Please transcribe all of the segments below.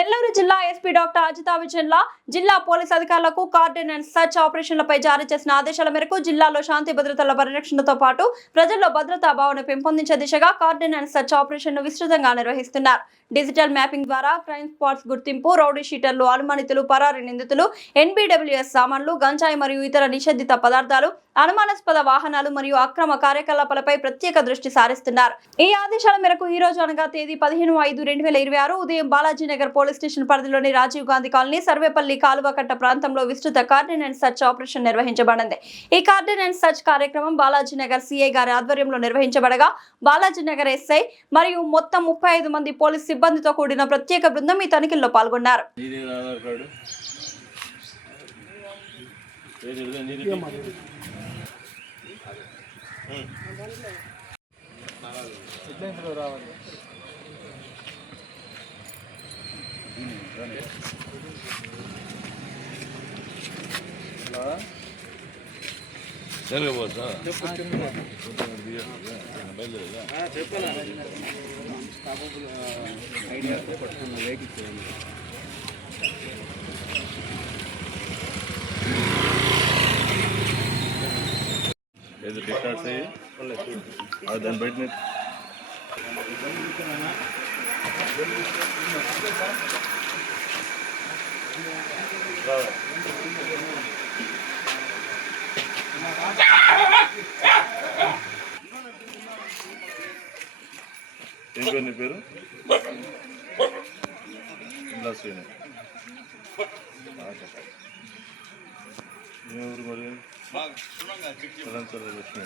నెల్లూరు జిల్లా SP doctor Ajitha విజయన్ల జిల్లా police అధికారులకు కార్డన్ అండ్ సర్చ్ ఆపరేషన్లపై జారీ చేసిన ఆదేశాల మేరకు జిల్లాలో శాంతి భద్రతల పరిరక్షణతో పాటు ప్రజల్లో భద్రతా భావన పెంపొందించే దిశగా కార్డన్ అండ్ సర్చ్ ఆపరేషన్ను విస్తృతంగా నిర్వహిస్తున్నారు. డిజిటల్ మ్యాపింగ్ ద్వారా క్రైమ్ స్పాట్స్ గుర్తింపు, రౌడీ షీటర్లు, అనుమానితులు, పరారీ నిందితులు, ఎన్బిడబ్ల్యూఎస్ సామాన్లు, గంజాయి మరియు ఇతర నిషేధిత పదార్థాలు, అనుమానాస్పద వాహనాలు మరియు అక్రమ కార్యకలాపాలపై ప్రత్యేక దృష్టి సారిస్తున్నారు. ఈ ఆదేశాల మేరకు ఈ రోజు అనగా తేదీ 15/5/2026 ఉదయం బాలాజీనగర్ పోలీస్ స్టేషన్ పరిధిలోని రాజీవ్ గాంధీ కాలనీ, సర్వేపల్లి కాలువకట్ట ప్రాంతంలో విస్తృత కార్డన్ అండ్ సర్చ్ ఆపరేషన్ నిర్వహించబడింది. ఈ కార్డన్ అండ్ సర్చ్ కార్యక్రమం బాలాజీనగర్ సిఐ గారి ఆధ్వర్యంలో నిర్వహించబడగా బాలాజీనగర్ ఎస్ఐ మరియు మొత్తం 35 మంది పోలీస్ సిబ్బందితో కూడిన ప్రత్యేక బృందం ఈ తనిఖీల్లో పాల్గొన్నారు. ఏదో డిస్టార్ట్ అయ్యి దాని బయట ఏం పేరు నీ పేరు? శ్రీను. ఎవరు మరి? లక్ష్మి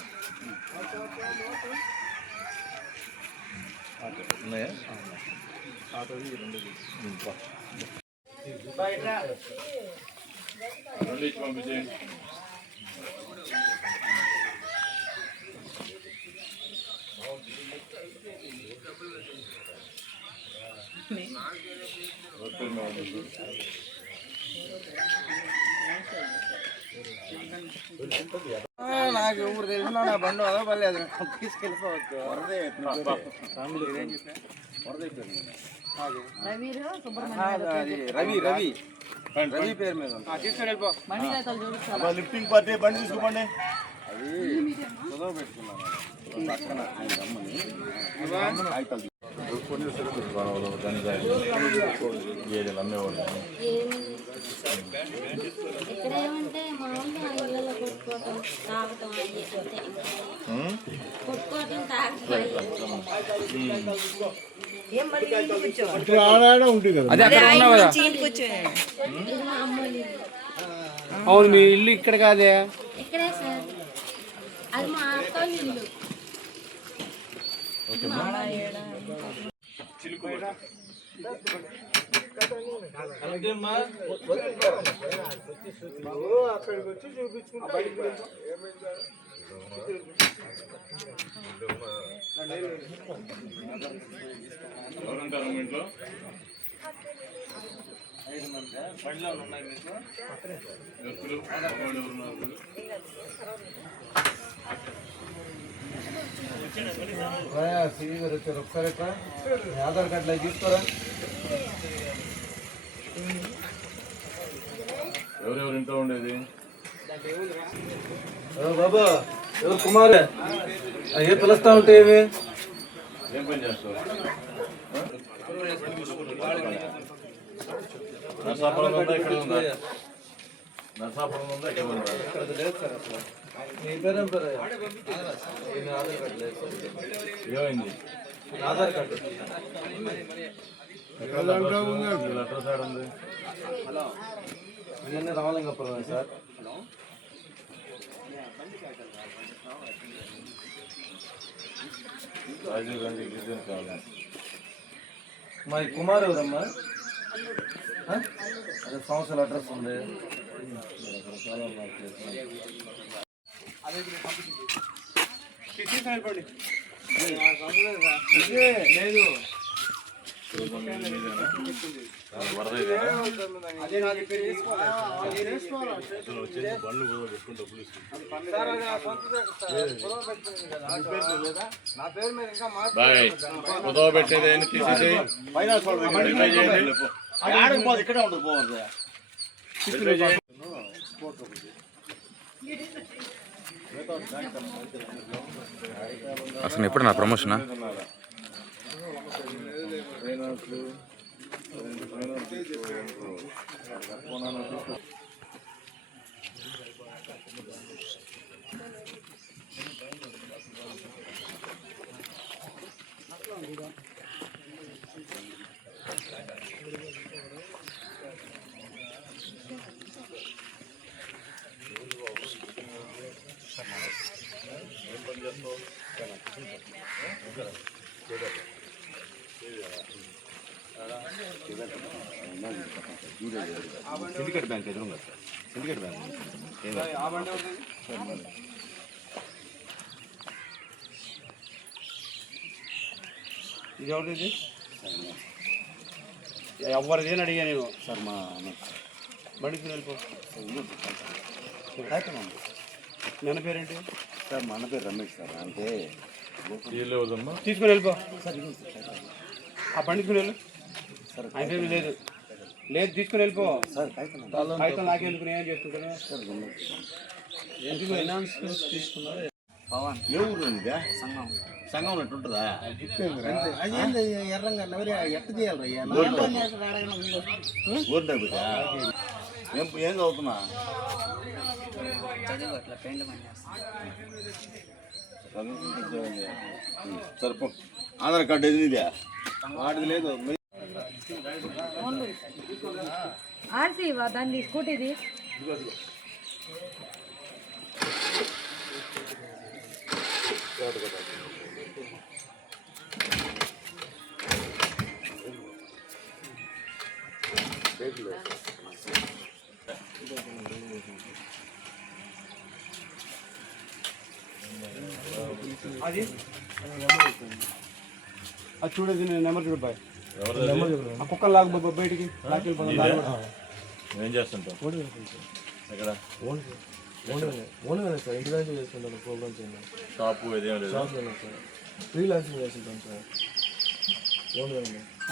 ఉన్నాయా? రెండు ఇచ్చి పంపించేయండి. నాకు ఊరు తెలిసిన నా బండి అదో పర్లేదు తీసుకెళ్ళిపోవచ్చు. రవి రవి రవి పేరు మీద తీసుకెళ్ళిపో. లిఫ్టింగ్ పార్టీ బండి తీసుకోండి. అది చదువు పెట్టుకున్నాను పక్కన అమ్మేవాడు. ఎక్కడేమంటే మామూలుగా ఇళ్ళలో కొట్టుకోవటం, తాగటం కొట్టుకోవటం, అవును, మీ ఇల్లు ఇక్కడ కాదే? ఇక్కడే సార్, అది మా అక్క ఇల్లు. అక్కడికి వచ్చి చూపించుకుంటా. ఎవరుంటారు మీ ఇంట్లో? 5 మంది బండిలో ఉన్నాయి మీకు. సివి గారు వచ్చారు, ఒకసారి ఆధార్ కార్డులో తీసుకోరా. ఎవరెవరు ఇంట్లో ఉండేది? బాబా ఎవరు? కుమార్. ఏ పిలుస్తా ఉంటే ఏమి? ఏం పని చేస్తావు? నర్సాపురం ఉందా? ఇక్కడ ఉందా? నర్సాపురం ఉందా? ఇక్కడ ఉందా? ఇక్కడ లేదు సార్ అసలు. మీ పేరేం పేరు? ఆధార్ కార్డు లేదు. ఏమైంది? ఆధార్ కార్డు అడ్రస్ ఆడ ఉంది. ఇవన్నీ రామలింగపురం సార్. రాజీవ్ గాంధీ గిరిజన కావాలి. మా కుమార్ ఎవరమ్మా? అదే సంవత్సరాల అడ్రస్ ఉంది. లేదు బండ్లు కూడా పెట్టుకుని డబ్బులు కుదవ పెట్టేది తీసేసి ఆడకు పోదు ఇక్కడే ఉంటుంది పోవద్దు. అసలు ఎప్పుడు నా ప్రమోషనా? సిండికేట్ బ్యాంక్ ఎదురుగా సిండికేట్ బ్యాంక్ ఇది ఎవరిది? ఎవరిది అని అడిగా నేను. సార్ మా బండికి వెళ్ళిపో. నాన్న పేరేంటి సార్? మా అన్న పేరు రమేష్ సార్. అంటే తీసుకుని వెళ్ళిపో. ఆ బండికి వెళ్ళు సార్. ఆయన పేరు లేదు లేదు తీసుకుని వెళ్ళిపో సార్. కాగితం నాకెందుకు నేను చేస్తుంటాను సార్. ఫైనాన్స్ తీసుకున్నారు. ఏ ఊరు సంఘం సంఘం ఉన్నట్టుంటుందా? అదేంటి ఎర్రంగా ఎట్ట చేయాలి? ఏం చదువుతున్నా? సరిపో. ఆధార్ కార్డు ఏది ఇదే? వాడిది లేదు. ఆర్సీ దాన్ని స్కూటీది అది చూడేది నెంబర్ చూడు బాయ్. ఆ కుక్కలు లాగు బయటికి ఏం చేస్తుంటావు? ఎక్కడ సార్ ఇంటి నుంచి చేసుకుంటాను ప్రోగ్రామ్స్. షాపు ఏదేం లేదు. ఫ్రీలాన్సింగ్ చేస్తుంటాను సార్.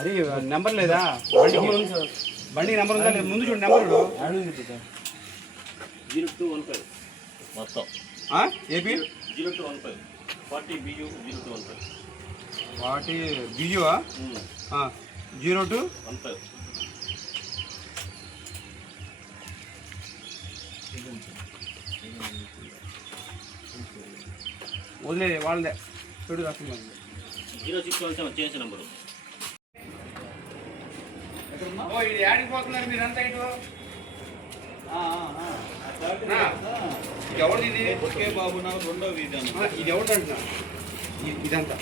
అది నెంబర్ లేదా? బండి నెంబర్ ఉందా? ముందు చూడు నెంబర్. 0215 మొత్తం ఏపీ 0215 40 BU 0215 40 BU 0215 వదిలే వాళ్ళదే చూడు. వస్తుంది 0617 చేసే నెంబరు. ఇది యాడికి పోతున్నారు మీరంతా? ఇటు ఇది ఎవరిది? ఇది ఒకే బాబు నా రెండో వీధి. ఇది ఎవరిది అంటున్నా? ఇదంతా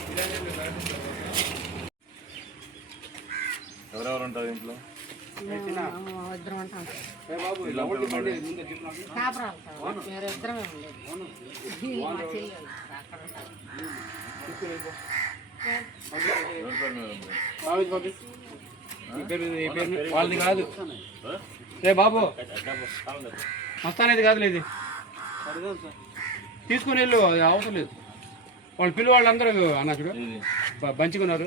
ఎవరెవరు ఉంటారు ఇంట్లో? ఇద్దరం ఉంటాం. బాబు ఇద్దరమే వాళ్ళది కాదు రే బాబు. మస్తానేది కాదు లేదు. తీసుకుని వెళ్ళు. అది అవసరం లేదు. వాళ్ళు పిల్లలు వాళ్ళందరూ అన్న చూడు బంచుకున్నారు.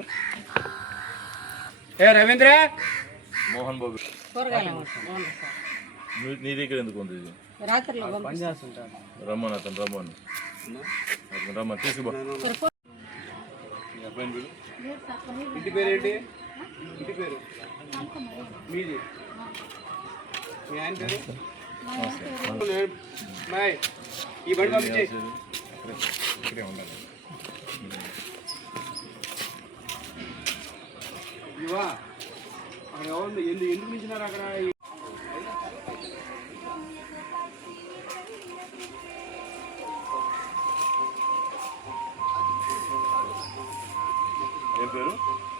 ఏ రవీంద్ర మోహన్ బాబు నీ దగ్గర ఎందుకు ఉంది ఇది? రాత్రిలో రమ్మను అతను రమ్మను రమ్మను తీసుకుపో. ఇంటి పేరు ఏంటి? ఇంటి పేరు మీది? మీ ఆయన పేరు? ఈ బండి పంపించి ఇక్కడే ఉండాలి. ఇవా అక్కడ ఎవరు ఎందుకు నిలిచినారు అక్కడ? ఏం పేరు?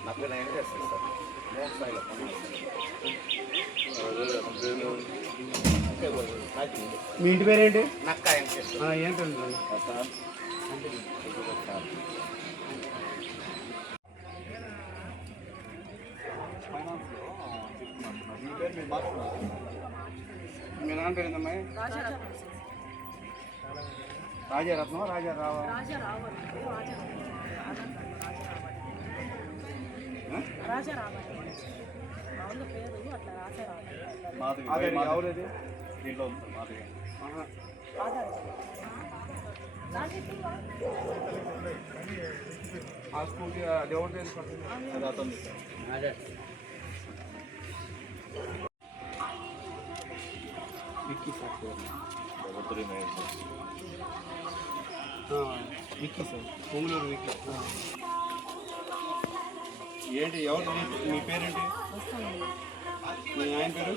నా పేరు వెంకటేశ్వర సార్. మీ ఇంటి పేరేంటి? నక్క వెంకటేశ్వర. ఏంటండి మీ నాన్న పేరు ఏందమ్మా? రాజారత్నం రాజారావా? ఎవరేది దీంట్లో ఉంది సార్ మాదిగా. ఆ స్కూల్కి అది ఎవరు తెలుసుకుంటుంది అది అతను సార్. విక్కీ సార్ ప్రభుత్వ madam sir. Vicky sir Ponguluru Vicky ఏంటి ఎవరు మీ పేరేంటి మీ ఆయన పేరు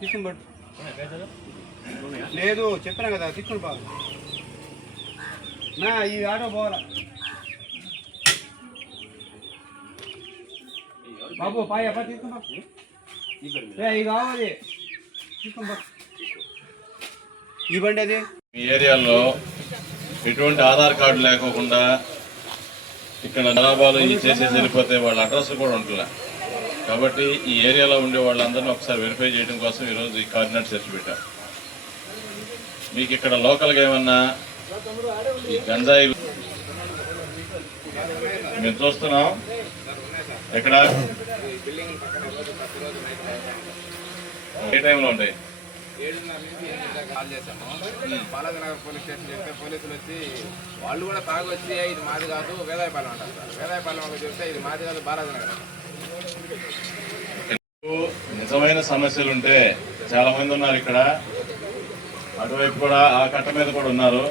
తీసుకుని బట్ లేదు చెప్పినా కదా తీసుకుని బాబు నా ఈ ఆటో పోవాలా బాబు పాయ తీసుకుని బాబు ఇవి కావాలి తీసుకుని బాబు ఈ బండి అది మీ ఏరియాలో ఎటువంటి ఆధార్ కార్డు లేకోకుండా ఇక్కడ జనాభాలో ఈ చేసేసి వెళ్ళిపోతే వాళ్ళ అడ్రస్ కూడా ఉంటుందా. కాబట్టి ఈ ఏరియాలో ఉండే వాళ్ళందరినీ ఒకసారి వెరిఫై చేయడం కోసం ఈరోజు ఈ కోఆర్డినేట్ సెర్చ్ పెట్టాం. మీకు ఇక్కడ లోకల్గా ఏమన్నా ఈ గంజాయి మేము చూస్తున్నాం. ఎక్కడ ఏ టైంలో ఉంటాయి? 7:30 కాల్ చేశాము. బాలాజీనగర్ పోలీస్ స్టేషన్ చెప్తే పోలీసులు వచ్చి వాళ్ళు కూడా తాగొచ్చి ఇది మాది కాదు వేదాయపాలెం అంటారు సార్. వేదాయపాలెం వాళ్ళు చెప్తే ఇది మాది కాదు బాలాజీనగర్. నిజమైన సమస్యలు ఉంటే చాలా మంది ఉన్నారు ఇక్కడ, అటువైపు కూడా ఆ కట్ట మీద కూడా ఉన్నారు.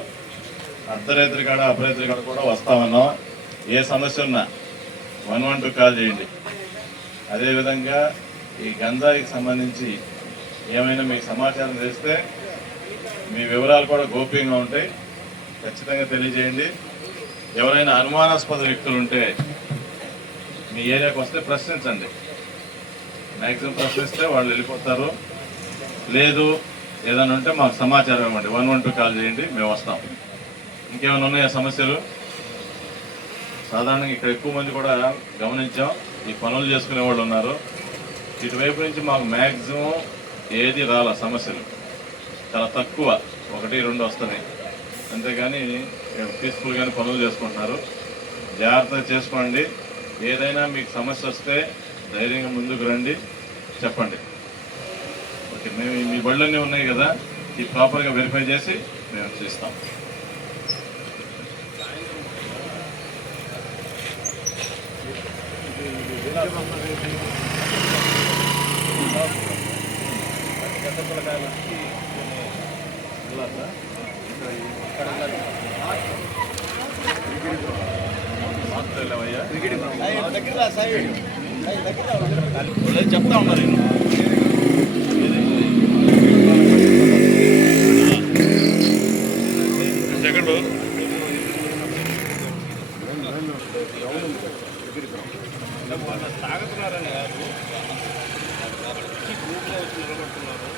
అర్ధరాత్రి కాడ అపరాత్రి కాడ కూడా వస్తామన్నాం. ఏ సమస్య ఉన్నా 112 కాల్ చేయండి. అదేవిధంగా ఈ గంజాయికి సంబంధించి ఏమైనా మీకు సమాచారం చేస్తే మీ వివరాలు కూడా గోప్యంగా ఉంటాయి, ఖచ్చితంగా తెలియజేయండి. ఎవరైనా అనుమానాస్పద వ్యక్తులు ఉంటే మీ ఏరియాకి వస్తే ప్రశ్నించండి. మ్యాక్సిమం ప్రశ్నిస్తే వాళ్ళు వెళ్ళిపోతారు. లేదు ఏదైనా ఉంటే మాకు సమాచారం ఇవ్వండి, 112 కాల్ చేయండి, మేము వస్తాం. ఇంకేమైనా ఉన్నాయా సమస్యలు? సాధారణంగా ఇక్కడ ఎక్కువ మంది కూడా గమనించాం, ఈ పనులు చేసుకునే వాళ్ళు ఉన్నారు. ఇటువైపు నుంచి మాకు మ్యాక్సిమం ఏది రాలా, సమస్యలు చాలా తక్కువ, 1-2 వస్తున్నాయి. అంతేగాని పీస్ఫుల్గానే పనులు చేసుకుంటున్నారు. జాగ్రత్తగా చేసుకోండి. ఏదైనా మీకు సమస్య వస్తే ధైర్యంగా ముందుకు రండి, చెప్పండి. ఓకే, మేము మీ బళ్ళన్నీ ఉన్నాయి కదా, ఈ ప్రాపర్గా వెరిఫై చేసి మేము చేస్తాం. చెప్తా ఉన్నారు సెకండ్ తాగుతున్నారని కాదు, గ్రూప్లో వచ్చి నిలబడుతున్నారు.